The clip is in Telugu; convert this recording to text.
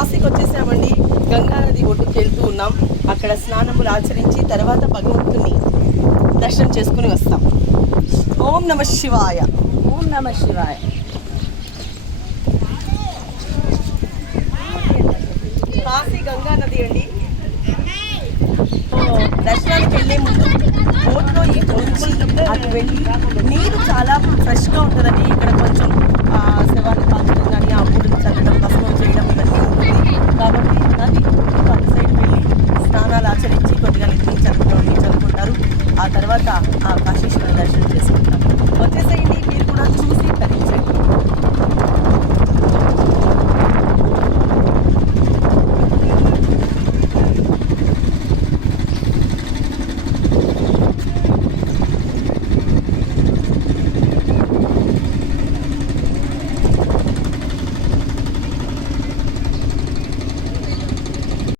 కాశీకి వచ్చేసామండి. గంగా నది ఒడ్డుకు వెళ్తూ ఉన్నాం. అక్కడ స్నానములు ఆచరించి తర్వాత భగవంతుని దర్శనం చేసుకుని వస్తాం. ఓం నమ శివాయ. ఓం నమ శివాయ. కాశీ గంగా నది అండి. దర్శనానికి వెళ్ళే ముందు బోట్లో ఈ కొంచెం అటు వెళ్ళి నీరు చాలా ఫ్రెష్గా ఉంటుందండి. ఇక్కడ తర్వాత ఆ కాశీశ్వరం దర్శనం